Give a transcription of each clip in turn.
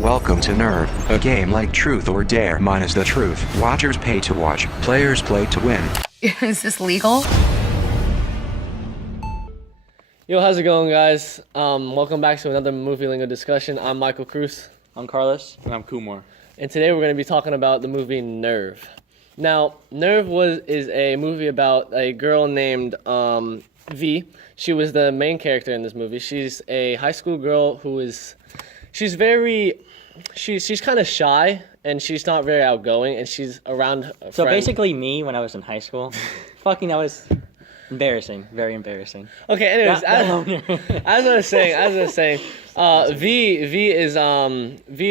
Welcome to Nerve, a game like Truth or Dare minus the truth. Watchers pay to watch, players play to win. Is this legal? Yo, how's it going, guys? Welcome back to another movie lingo discussion. I'm Michael Cruz. I'm Carlos. And I'm Kumar. And today we're going to be talking about the movie Nerve. Now, Nerve is a movie about a girl named V. She was the main character in this movie. She's a high school girl she's kind of shy, and she's not very outgoing, and she's around a So friend. basically me when I was in high school. That was embarrassing. Very embarrassing. Okay, anyways, That loner. as I was saying, V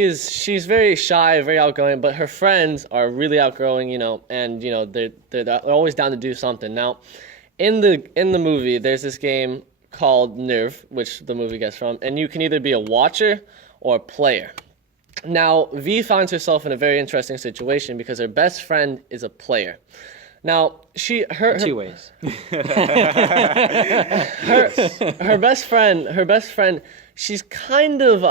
is she's very shy, very outgoing, but her friends are really outgoing, and they're always down to do something. Now, in the movie, there's this game called Nerve, which the movie gets from, and you can either be a watcher or a player. Now, V finds herself in a very interesting situation because her best friend is a player. Now, her Two ways. her best friend, she's kind of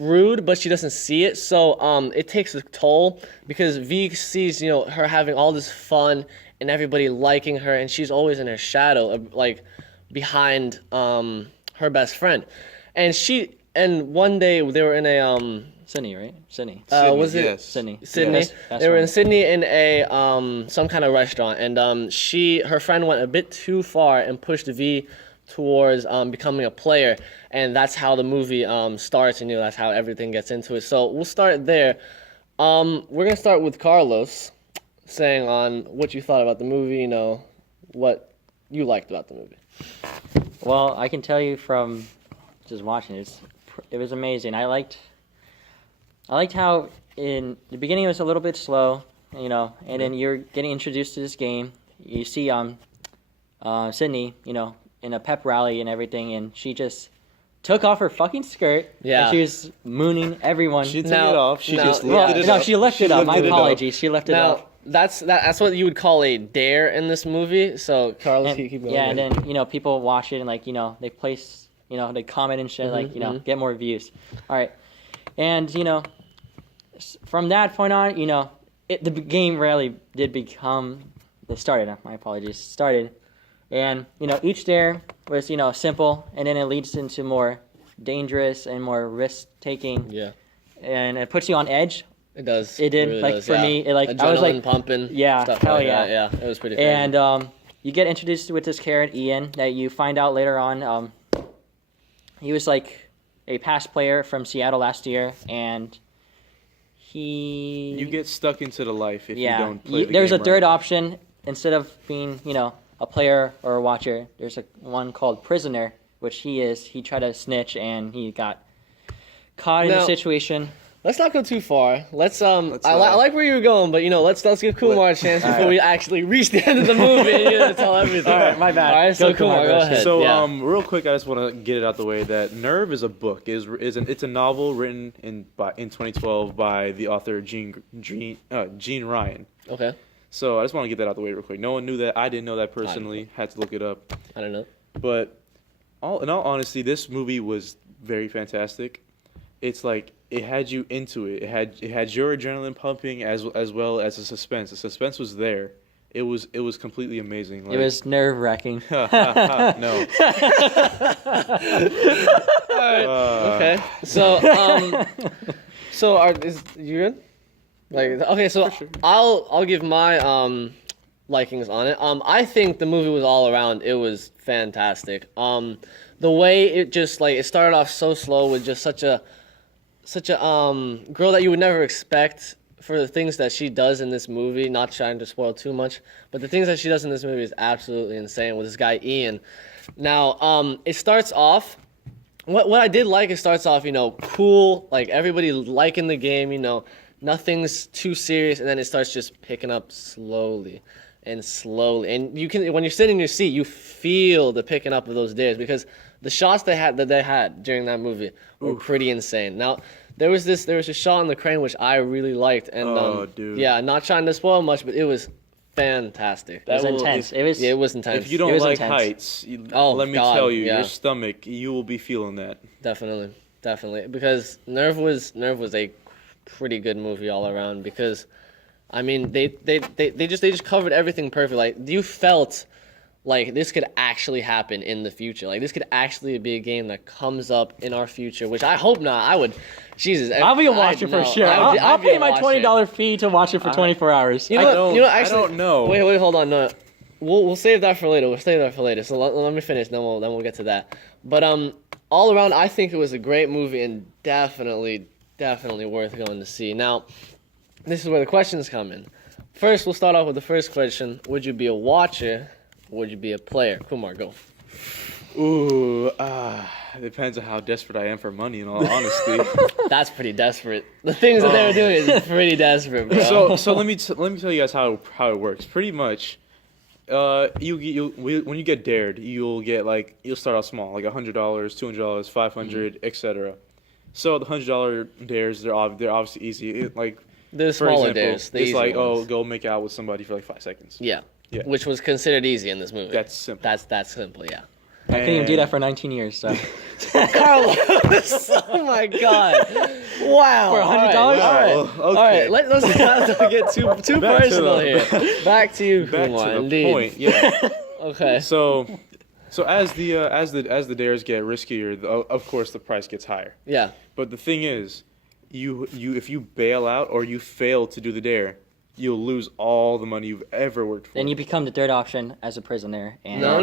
rude, but she doesn't see it. So it takes a toll because V sees her having all this fun and everybody liking her, and she's always in her shadow, like behind her best friend. And one day they were in a Sydney, right? Sydney. was it Yes. Sydney. Sydney? That's They were in right. Sydney in a some kind of restaurant, and her friend went a bit too far and pushed V towards becoming a player, and that's how the movie starts, and that's how everything gets into it. So we'll start there. We're gonna start with Carlos, saying on what you thought about the movie. What you liked about the movie. Well, I can tell you from just watching it was amazing. I liked how in the beginning it was a little bit slow, and then you're getting introduced to this game. You see Sydney, in a pep rally and everything, and she just took off her fucking skirt. Yeah. And she was mooning everyone. She took Now- it off. She now- just well, lifted it no, up. she lifted it up. My lifted it up. apologies. She lifted it Now up. that's what you would call a dare in this movie. So Carlos, And, keep going. yeah, and then people watch it and they place, they comment and shit, get more views. All right, and from that point on, the game really did become my apologies, started, and each dare was simple, and then it leads into more dangerous and more risk taking. Yeah. And it puts you on edge. It does. It did, really does, for yeah. me, I was Adrenaline pumping. yeah, stuff hell like yeah. that. Yeah, it was pretty crazy. And you get introduced with this character, Ian, that you find out later on. He was like a past player from Seattle last year, and You get stuck into the life if you don't play the there's game a third right. option. Instead of being, a player or a watcher, there's one called prisoner, which he tried to snitch, and he got caught in a Now- situation. Let's not go too far. I like where you were going, but let's give Kumar a chance before we actually reach the end of the movie and you tell everything. All right, my bad. All right, so Go, Kumar, Kumar, go go ahead. So, yeah. real quick, I just want to get it out the way that Nerve is a book. It's a novel written in 2012 by the author Gene Ryan. Okay, So I just want to get that out the way real quick. No one knew that. I didn't know that personally. Had to look it up. I don't know. But in all honesty, this movie was very fantastic. It's like it had you into it. It had your adrenaline pumping as well as the suspense. The suspense was there. It was completely amazing. Like, It was nerve wracking. no. Okay, so is you good? Okay, so sure. I'll give my likings on it. I think the movie was all around. It was fantastic. The way it just it started off so slow with just such a girl that you would never expect for the things that she does in this movie. Not trying to spoil too much, but the things that she does in this movie is absolutely insane with this guy Ian. Now, it starts off. What I did like, it starts off, cool, like everybody liking the game, nothing's too serious, and then it starts just picking up slowly. And you can, when you're sitting in your seat, you feel the picking up of those dares because the shots they had during that movie were pretty insane. Now, there was a shot on the crane which I really liked, and dude. yeah, not trying to spoil much, but it was fantastic. It was intense. It was intense. If you don't was like intense. heights, Oh, let me God, tell you, yeah. your stomach, you will be feeling that. Definitely. definitely, because Nerve was a pretty good movie all around. Because, I mean, they just covered everything perfect. Like, you felt like this could actually happen in the future. Like, this could actually be a game that comes up in our future, which I hope not. I would, Jesus. I'll be a watcher for sure. I'll pay my $20 fee to watch it for 24 hours. You know, I don't know. Wait, hold on. No, we'll save that for later. So let me finish, then we'll get to that. But all around, I think it was a great movie and definitely worth going to see. Now, this is where the questions come in. First, we'll start off with the first question: would you be a watcher? Would you be a player? Kumar, go. Ooh, it depends on how desperate I am for money, in all honesty. That's pretty desperate. The things that they were doing is pretty desperate, bro. So let me tell you guys how it works. Pretty much, when you get dared, you'll start out small, like $100, $200, $500, etc. So the $100 dares, they're obviously easy. The smaller dares, the it's easy like ones. go make out with somebody for like 5 seconds. Yeah. Yeah. Which was considered easy in this movie. That's simple. That's simple, yeah. I couldn't even do that for 19 years, so. Carlos! Oh my god! Wow! For $100? All right. Okay. All right. Let's not get too Back personal here. Back to you, Back Kumar. to the Indeed. point. Yeah. Okay. So as the dares get riskier, of course the price gets higher. Yeah. But the thing is, you if you bail out or you fail to do the dare, you'll lose all the money you've ever worked for. Then you become the third option as a prisoner. And No.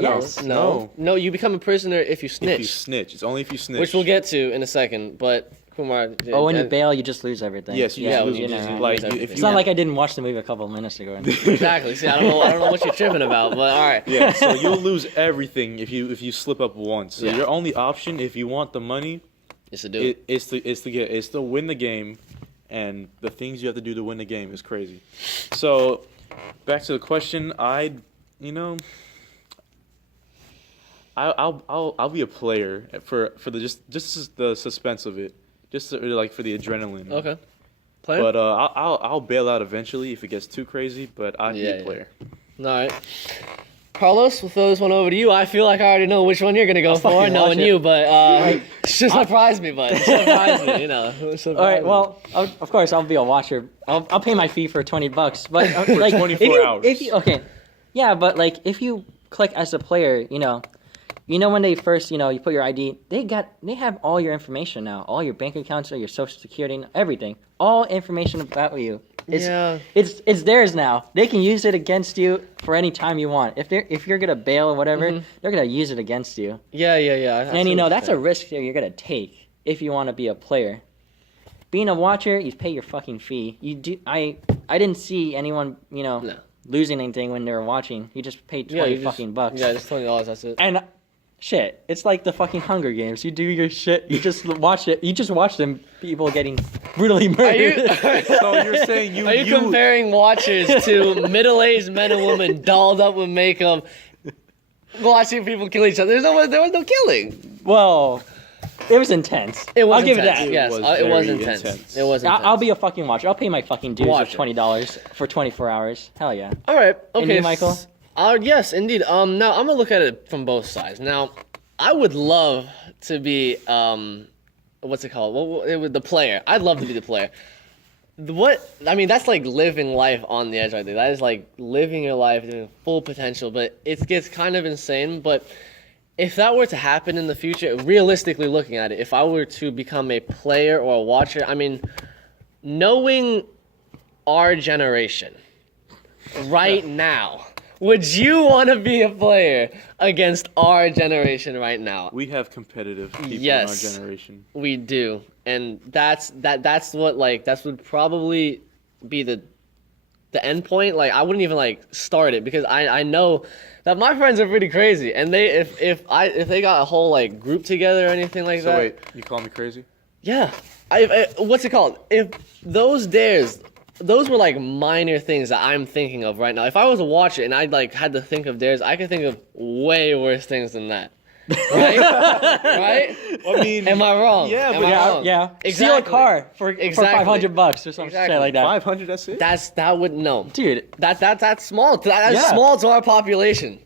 Yes. No, you become a prisoner if you snitch. If you snitch, it's only if you snitch. Which we'll get to in a second. But Kumar. Oh, when you bail, you just lose everything. Yes, you just lose. you know, Like lose if It's you not like I didn't watch the movie a couple of minutes ago. Exactly. See, I don't know what you're tripping about, but all right. yeah, so you'll lose everything if you slip up once. So Yeah. your only option, if you want the money, It's to do it. is to win the game, and the things you have to do to win the game is crazy. So, back to the question, I'll be a player for the just the suspense of it, just like for the adrenaline. Okay. Player? But I'll bail out eventually if it gets too crazy. But I'd be a player. All right. Carlos, we'll throw this one over to you. I feel like I already know which one you're going to go for, fucking knowing watch you, but it should surprise me, bud. It should surprise me, you know. All right, well, of course, I'll be a watcher. I'll pay my fee for $20, but like 24 hours. Yeah, but like if you click as a player, you know when they first, you put your ID, they have all your information now, all your bank accounts, all your social security, everything, all information about you. It's theirs now. They can use it against you for any time you want. If you're gonna bail or whatever, they're gonna use it against you. Yeah. And that's a risk that you're gonna take if you want to be a player. Being a watcher, you pay your fucking fee. You do. I didn't see anyone losing anything when they were watching. You just paid $20 fucking bucks. Yeah, just $20. That's it. And shit, it's like the fucking Hunger Games. You do your shit. You just watch it. You just watch them people getting brutally murdered. So you're saying Are you comparing watchers to middle-aged men and women dolled up with makeup, watching people kill each other? There was no killing. Well, it was intense. I'll give it that. Yes, it was intense. It was intense. I'll be a fucking watcher. I'll pay my fucking dues of Watcher. $20 for 24 hours. Hell yeah. All right. Okay. And you, Michael? Yes, indeed. Now I'm gonna look at it from both sides. Now, I would love to be what's it called? The player. I'd love to be the player. That's like living life on the edge right there. That is like living your life to full potential, but it gets kind of insane. But if that were to happen in the future, realistically looking at it, if I were to become a player or a watcher, knowing our generation right now, would you want to be a player against our generation right now? We have competitive people in our generation. We do, and that's what would probably be the end point. Like, I wouldn't even start it because I know that my friends are pretty crazy, and if they got a whole group together or anything like that. So wait, you call me crazy? Yeah, what's it called? If those dares. Those were minor things that I'm thinking of right now. If I was a watcher and I had to think of dares, I could think of way worse things than that. Right? Right? Am I wrong? Yeah, Am I wrong? Yeah. Exactly. Steal a car for $500 or something like that. 500. That's it. That would no, dude. That's small. That's small to our population.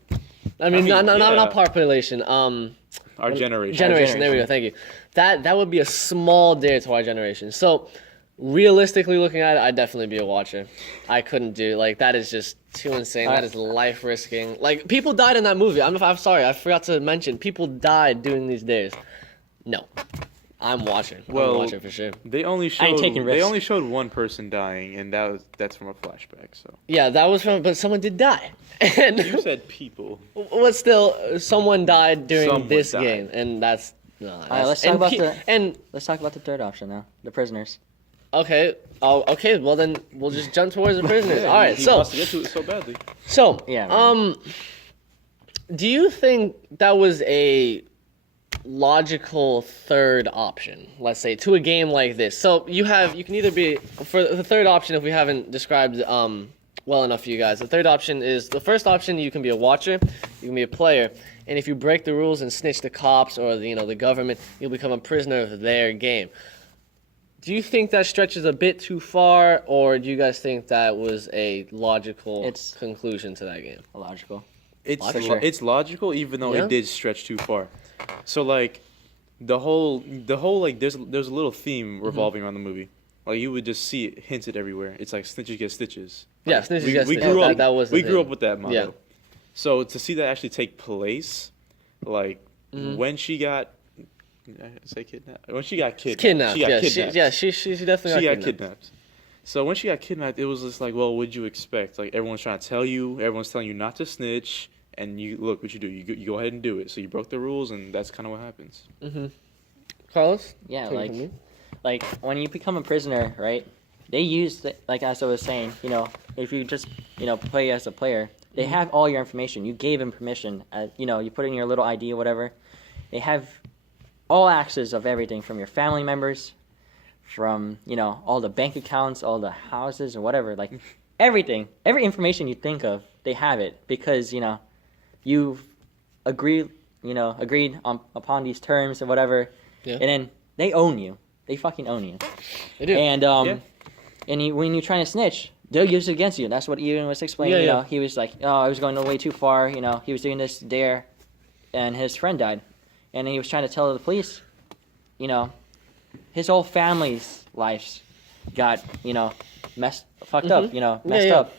Not yeah. population. Our Our generation. Generation. There we go. Thank you. That would be a small dare to our generation. So, realistically looking at it, I'd definitely be a watcher. I couldn't do like that. Is just too insane. That is life risking. Like people died in that movie. I'm sorry. I forgot to mention people died doing these dares. No, I'm watching. I'm watching for sure. They only showed one person dying, and that's from a flashback. So Yeah, that was from. But someone did die. And you said people. But still, someone died during Someone this died. game, and that's. No, All right, let's talk about the third option now. The prisoners. Okay. Oh, okay. Well, then we'll just jump towards the prisoners. Yeah, All right. he So, wants to get to it so badly. Yeah. do you think that was a logical third option? Let's say to a game like this. So you can either be for the third option if we haven't described well enough for you guys. The third option is the first option. You can be a watcher, you can be a player, and if you break the rules and snitch the cops or the government, you'll become a prisoner of their game. Do you think that stretches a bit too far, or do you guys think that was a logical conclusion to that game? Logical. It's logical, even though Yeah? it did stretch too far. So like, the whole like there's a little theme revolving around the movie. Like you would just see it hinted everywhere. It's like snitches get stitches. Yeah, snitches get We stitches. grew up. That was the we grew thing. up with that motto. Yeah. So to see that actually take place, like when she got, did I say kidnapped? When she got kidnapped. Kidnapped. She got Yeah, kidnapped. she definitely got kidnapped. So when she got kidnapped, it was just like, well, what'd you expect? Like everyone's trying to tell you, everyone's telling you not to snitch, and you look what you do. You go ahead and do it. So you broke the rules, and that's kind of what happens. Carlos? Yeah, Take it from me. like when you become a prisoner, right? They use like as I was saying, if you just play as a player, they have all your information. You gave them permission. You put in your little ID or whatever. They have all access of everything from your family members, from all the bank accounts, all the houses or whatever. Like everything, every information you think of, they have it because you've agreed upon these terms or whatever. Yeah. And then they own you. They fucking own you. They do. And Yeah. when you're trying to snitch, they'll use it against you. That's what Ian was explaining. Yeah. He was like, "Oh, I was going way too far." He was doing this dare, and his friend died, and he was trying to tell the police. His whole family's lives got fucked up. Messed Yeah. up,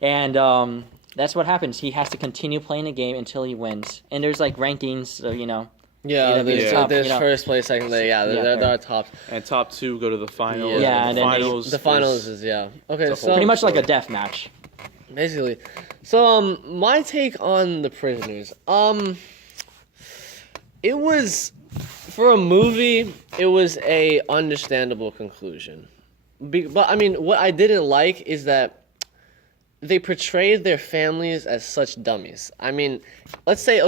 and that's what happens. He has to continue playing the game until he wins. And there's like rankings, so Yeah, there's, top, there's first place, second place. Yeah, there are tops. And top two go to the finals. Yeah, and the then finals. The finals is okay. It's a So whole- pretty much like a death match. basically, so my take on the prisoners. It was for a movie. It was a understandable conclusion, but I mean, what I didn't like is that they portrayed their families as such dummies. I mean, let's say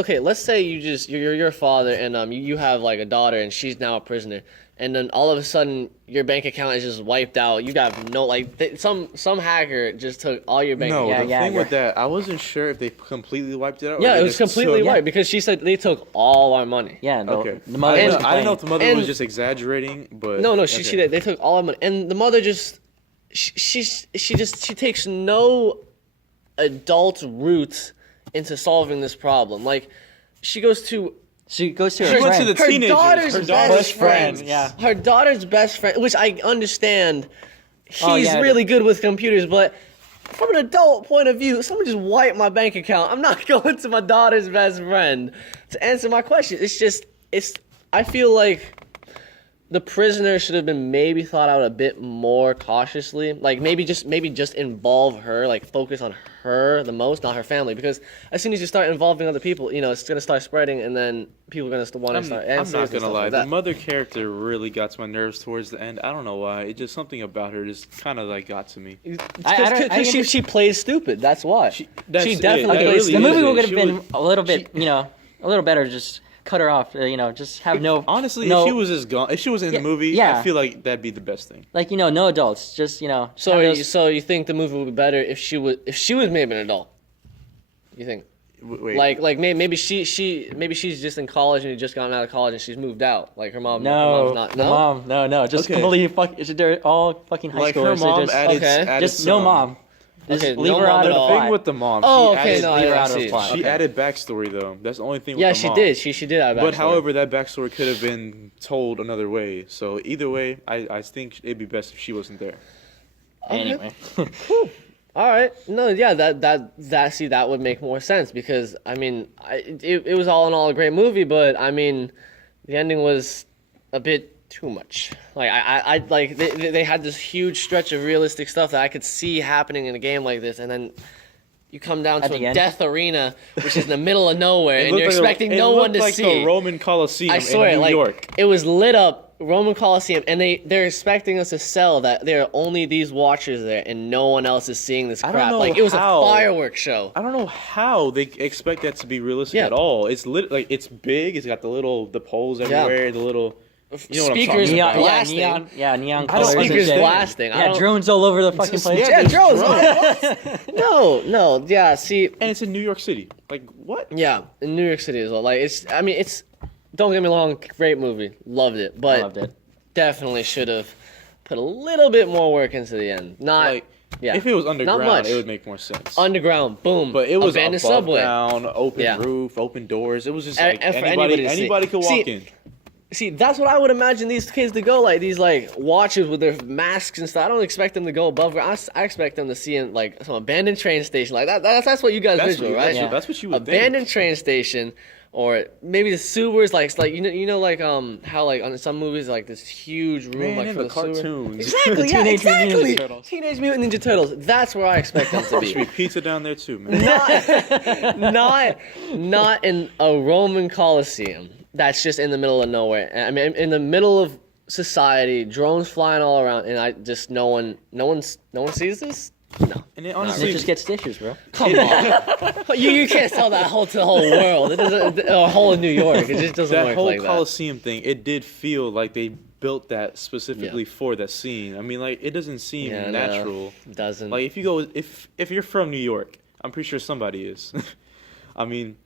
you're your father and you have like a daughter and she's now a prisoner, and then all of a sudden your bank account is just wiped out. You got no some hacker just took all your bank. No, account. the thing with that, I wasn't sure if they completely wiped it out. or Yeah, they it was just completely took- wiped because she said they took all our money. Yeah. Okay. The mother I was didn't know if the mother And- was just exaggerating, but No, okay. she did. They took all our money, and the mother just she takes no adult route into solving this problem. Like she goes to She goes to She her went to friend. the teenagers. Her daughter's best friend. Yeah. Her daughter's best friend, which I understand. He's Oh, yeah, really good with computers, but from an adult point of view, someone just wiped my bank account. I'm not going to my daughter's best friend to answer my question. I feel like the prisoner should have been maybe thought out a bit more cautiously. Like maybe just involve her, like focus on her the most, not her family. Because as soon as you start involving other people, it's gonna start spreading, and then people are gonna want to start I'm answers not and gonna stuff lie. like The that. mother character really got to my nerves towards the end. I don't know why. It just something about her just kind of like got to me. Because she plays stupid. That's why. She That's definitely it. plays Really stupid. The movie is. would have She been would- a little bit, a little better. Just cut her off. Just have no. Honestly, no, if she was just gone, if she was in the movie, yeah. I feel like that'd be the best thing. like no adults. Just have So those- you think the movie would be better if she was maybe an adult? You think? Wait, Like maybe she's just in college and just gotten out of college and she's moved out. Like her mom. her no, mom's not. the mom, no, just Okay. completely they're all fucking high like schoolers. her so mom just, added, Okay. added just no some- mom. Just Okay, leave no her mom out at of the all. The plot. thing with the mom. Oh, she okay, added, no, leave her I out of the see. plot. She Okay. added backstory though. That's the only thing. With Yeah, the she mom. did. She did have But backstory. however, that backstory could have been told another way. So either way, I think it'd be best if she wasn't there. Anyway. All right. No, yeah, that would make more sense because I mean, it was all in all a great movie, but I mean, the ending was a bit too much. Like I like they had this huge stretch of realistic stuff that I could see happening in a game like this, and then you come down At to the a end? death arena, which is in the middle of nowhere, and looked you're like expecting no one to like see. the Roman Colosseum I swear, in New like York. it was lit up, Roman Colosseum, and they're expecting us to sell that there are only these watchers there, and no one else is seeing this I crap. don't know Like it was how. a fireworks show. I don't know how they expect that to be realistic Yeah. at all. It's like it's big. It's got the poles everywhere. The little. You know what I'm Speakers talking Neon, about. blasting. neon I don't colors and Speakers shit. blasting. I Yeah, don't- drones all over the fucking place. Yeah, there's drones. drones. No, yeah. See, And it's in New York City. Like what? yeah, in New York City as well. Like it's. I mean, it's. Don't get me wrong, great movie, loved it, but I loved it. definitely should have put a little bit more work into the end. Not. Like yeah. if it was Not underground, much. it would make more sense. Underground, boom. But it was abandoned above subway. ground, open Yeah. roof, open doors. It was just And- like and for anybody anybody to see. anybody could walk See, in. See, that's what I would imagine these kids to go like. These like watchers with their masks and stuff. I don't expect them to go above ground. I expect them to see in like some abandoned train station like that. That's what you guys visual, right? That's what you would Abandoned think. train station, or maybe the sewers. Like you know like how like on some movies like this huge room Man, like in for the the sewer. cartoons. Exactly, yeah, Teenage Mutant exactly. Ninja Turtles. Teenage Mutant Ninja Turtles. That's where I expect them to There should be be. pizza down there too, man. not in a Roman Colosseum that's just in the middle of nowhere. I mean, in the middle of society, drones flying all around, and I just no one sees this. No, And it And honestly, it just gets stitches, bro. come on. you can't tell that whole to the whole world. It doesn't, a whole of New York. It just doesn't that work whole like that. Coliseum thing, it did feel like they built that specifically for that scene. I mean, like it doesn't seem Yeah, no. natural. Doesn't. Like if you go, if you're from New York, I'm pretty sure somebody is. I mean,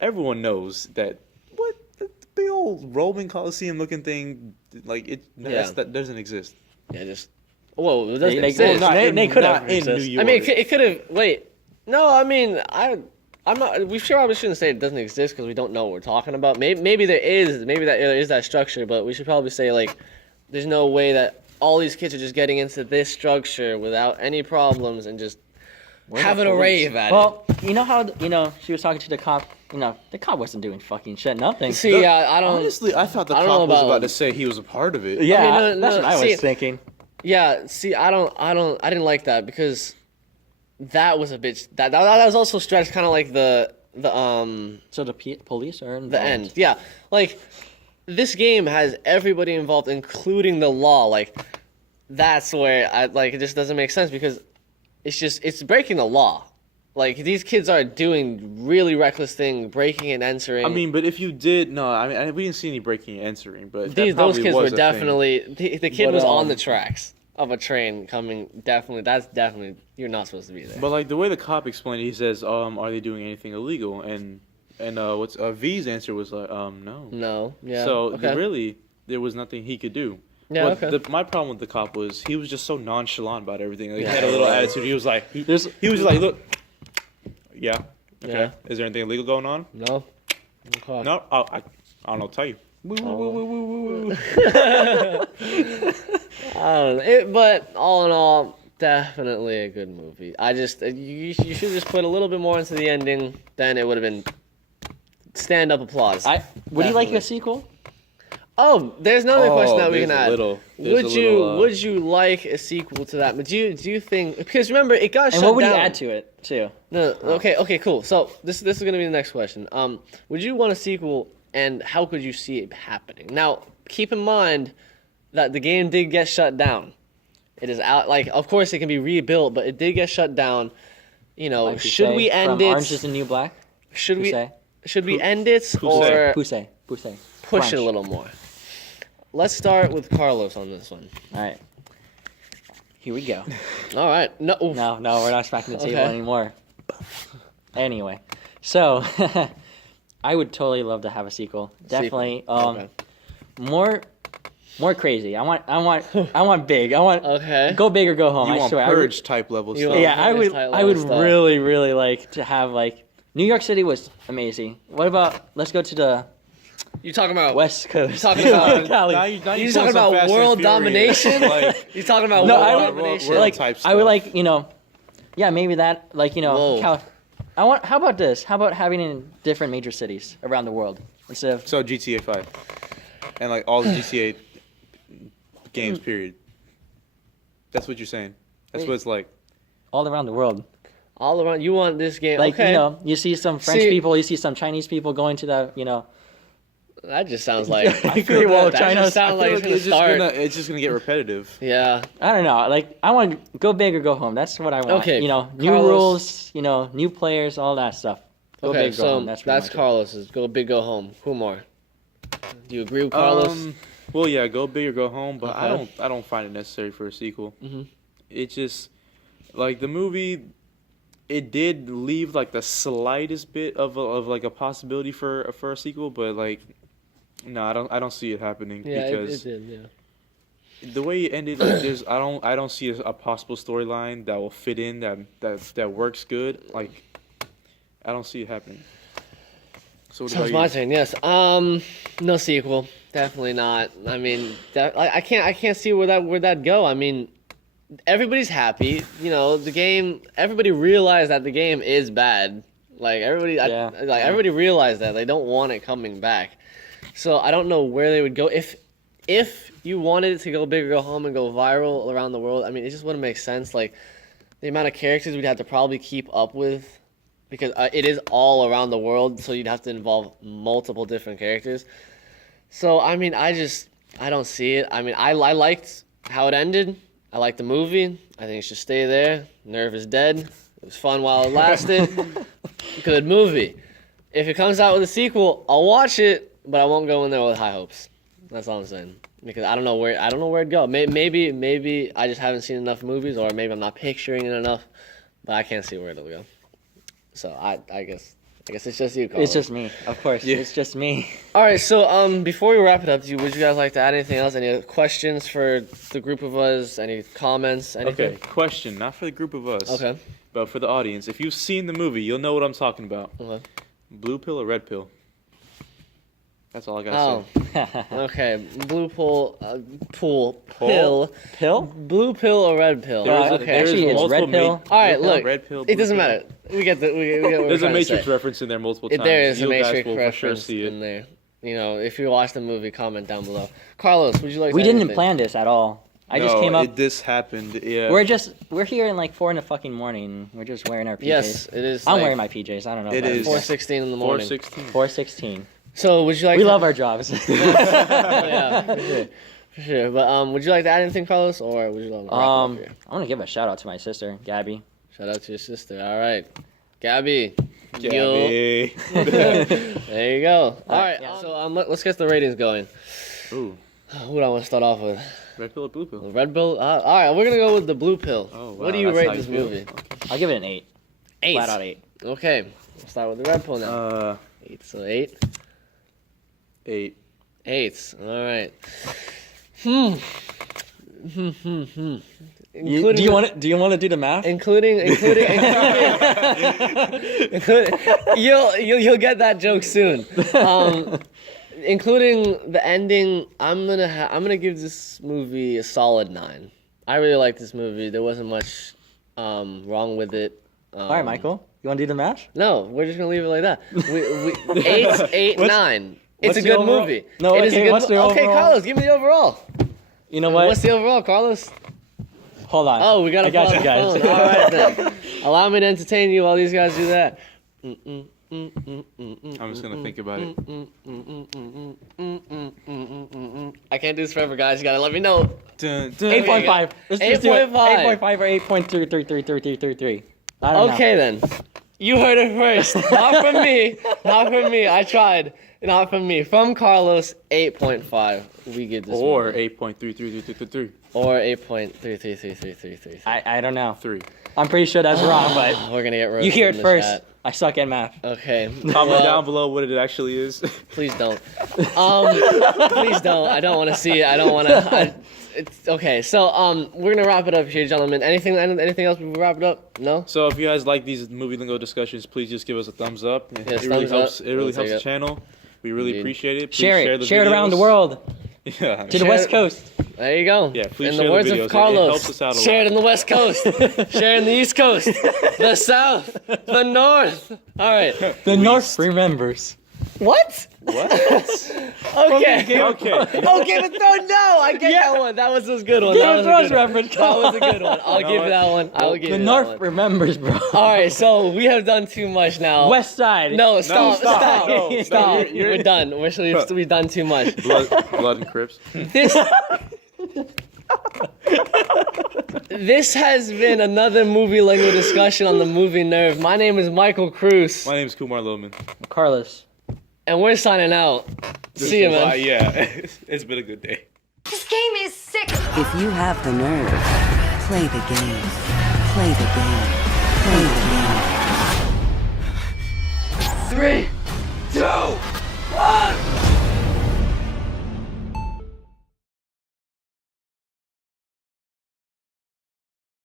everyone knows that. What the big old Roman Coliseum looking thing? Like that doesn't exist. Yeah, just. Whoa, it doesn't They- exist. not in- they could not have. in New York. I mean, it could have. Wait, no. I mean, I'm not. We probably shouldn't say it doesn't exist because we don't know what we're talking about. Maybe there is. Maybe there is that structure, but we should probably say like, there's no way that all these kids are just getting into this structure without any problems and just having a rave at Well, you know how she was talking to the cop. The cop wasn't doing fucking shit. Nothing. it. See, I don't. Honestly, I thought the I don't know cop was about- about to say he was a part of it. Yeah, I mean, that's what I see- was thinking. Yeah, see, I didn't like that because that was a bit. That was also stretched, kind of like the So the police are involved. the end. Yeah, like this game has everybody involved, including the law. Like that's where it just doesn't make sense because it's breaking the law. Like these kids are doing really reckless things, breaking and entering. I mean, but if you did, no, I mean, we didn't see any breaking and entering, but that those probably kids was were a thing. definitely the kid But, was on the tracks of a train coming. That's definitely you're not supposed to be there. But like the way the cop explained it, he says, "Are they doing anything illegal?" And what's V's answer was like, "No." No, yeah. So okay. really, there was nothing he could do. Yeah, But okay. my problem with the cop was he was just so nonchalant about everything. Like, Yeah, he had a little right. attitude. He was like, he There's- was just like, "Look, yeah, okay. Yeah. Is there anything illegal going on? No. Okay. No, I don't know. Tell you." But all in all, definitely a good movie. I just you should just put a little bit more into the ending. Then it would have been stand up applause. Would you like Definitely. a sequel? Oh, there's another question that we can add. Would you like a sequel to that? But do you think because remember it got And shut what would down. you add to it too? No, okay, cool. So this is gonna be the next question. Would you want a sequel, and how could you see it happening? Now, keep in mind that the game did get shut down. It is out. Like, of course, it can be rebuilt, but it did get shut down. You know, Like you should say, we end from it? Orange is the New Black? Should we? Poussey? Should we end it Poussey. or Poussey. push it a little more? Let's start with Carlos on this one. All right. Here we go. All right. No. No, we're not smacking the table Okay. anymore. Anyway, so I would totally love to have a sequel. Definitely. Okay. More more crazy. I want big. I want Okay. go big or go home. You I want swear. purge type level You stuff. want- Yeah, I would. Type I would level stuff. really, really like to have like New York City was amazing. What about let's go to the You talking about West Coast? You talking about- Cali. Now You pulling talking some about Fast and world Furious, domination? like, You talking about No, world I would domination? world like. type I would stuff. like yeah, maybe that like Whoa. I want. How about this? How about having it in different major cities around the world instead of so GTA 5, and like all the GTA games. Period. That's what you're saying. That's Wait. what it's like. all around the world? All around. You want this game? Like okay. you see some French See- people, you see some Chinese people going to the That just sounds like. I feel well, that China. just sounds like it's gonna start. It's just gonna get repetitive. Yeah. I don't know. Like I want to go big or go home. That's what I want. Okay, New Carlos- rules. New players, all that stuff. Go Okay, big, go so home. That's that's pretty much it. Carlos's. Go big, go home. Who more? Do you agree with Carlos? Well, yeah, go big or go home, but Okay. I don't find it necessary for a sequel. Mhm. It just like the movie. It did leave like the slightest bit of like a possibility for a sequel, but like, no, I don't see it happening Yeah, because it did. Yeah. the way it ended, like, I don't see a possible storyline that will fit in that works good. Like, I don't see it happening. So what So it's about my you? turn. Yes. No sequel. Definitely not. I mean, I can't see where that go. I mean, everybody's happy. The game. Everybody realized that the game is bad. Like everybody, Yeah. everybody realized that they don't want it coming back. So I don't know where they would go if you wanted it to go big or go home and go viral around the world. I mean, it just wouldn't make sense. Like the amount of characters we'd have to probably keep up with, because it is all around the world. So you'd have to involve multiple different characters. So I mean, I don't see it. I mean, I liked how it ended. I liked the movie. I think it should stay there. Nerve is dead. It was fun while it lasted. Good movie. If it comes out with a sequel, I'll watch it, but I won't go in there with high hopes. That's all I'm saying. Because I don't know where it'd go. Maybe I just haven't seen enough movies, or maybe I'm not picturing it enough. But I can't see where it'll go. So I guess it's just you, Carlos. It's just me, of course. Yeah. It's just me. All right, so before we wrap it up, would you guys like to add anything else? Any questions for the group of us? Any comments? Anything? Okay, question, not for the group of us. Okay. But for the audience, if you've seen the movie, you'll know what I'm talking about. Okay. Blue pill or red pill? That's all I gotta Oh, say. okay. Blue pill. Pill? Blue pill or red pill? There is a- Okay. there is Actually, it's multiple red pill. All right, blue pill, look. red pill, It blue doesn't pill. matter. We get what we're There's a trying to Matrix say. reference in there multiple times. There is a You guys Matrix will for sure reference see it. in there. If you watch the movie, comment down below. Carlos, would you like? We to add didn't anything? plan this at all. I just came up. This happened. Yeah. We're here in like 4 in the fucking morning. We're just wearing our PJs. Yes, it is. I'm like wearing my PJs. I don't know. It about is. you. 4:16 in the morning. 4:16. 4:16. So would you like? We to... love our jobs. Yeah, for sure. For sure. But would you like to add anything, Carlos, or would you like to wrap it up here? I want to give a shout out to my sister, Gabby. Shout out to your sister. All right, Gabby. Yo. Gabby. There you go. All right. yeah. So let's get the ratings going. Ooh, Who do I want to start off with? red pill or blue pill? The red pill. All right, we're gonna go with the blue pill. Oh, wow, What do you that's rate how this feel. movie? Okay. I'll give it an 8. 8. Flat out 8. Okay. We'll start with the red pill now. 8. So 8. 8. 8. All right. Do you want to do the math? Including you'll get that joke soon. Including the ending, I'm gonna give this movie a solid 9. I really like this movie. There wasn't much wrong with it. All right, Michael. You want to do the math? No, we're just gonna leave it like that. 8, 9. It's a what's the good overall- movie. No, It is a okay, good what's the Okay, overall? Carlos, give me the overall. You know what? What's the overall, Carlos? Hold on. Oh, we got I to got pull you out guys. the phone. All right then. Allow me to entertain you while these guys do that. I'm just gonna think about it. I can't do this forever, guys. You gotta let me know. Dun, dun. 8.5. Let's just do it. 8.5. 8.5 or 8.3333333. I don't know. Okay then. You heard it first. Not from me. Not from me. I tried. Not from me. From Carlos, 8.5. we give this Or movie. 8.33333. Or 8.3333333. I don't know. 3. I'm pretty sure that's wrong, but We're gonna get roasted. you hear in it the first. chat. I suck at math. Okay. Comment well, down below what it actually is. Please don't. Please don't. I don't want to see it. I don't want to. It's okay. So we're gonna wrap it up here, gentlemen. Anything else before we wrap it up? No. So if you guys like these movie lingo discussions, please just give us a thumbs up. Yes, it really thumbs helps. up. It really We'll helps the take it. channel. We really Indeed. appreciate it. Please Share the it. Share it around the videos. world. Yeah. To the Share West it. Coast. There you go. Yeah, please In share the the words videos. of It Carlos, helps us out a share it lot. in the West Coast, share it in the East Coast, the South, the North. All right. The North remembers. What? What? Okay. Okay. Oh, Game of Thrones. No, I get that one. That was a good one. Game That of was a Thrones good one. reference. That was a good one. I'll know give what? you that one. I'll give The you that North one. remembers, bro. All right, so we have done too much now. West Side. No, stop, stop. stop, No, stop. you're- We're done. We've done too much. Blood and Crips. This has been another movie lingo discussion on the Movie Nerve. My name is Michael Cruz, My name is Kumar Lohman. Carlos. and we're signing out. See you, man. Bye, yeah. It's been a good day. This game is sick. If you have the nerve, play the game. Play the game. Play the game. 3, 2,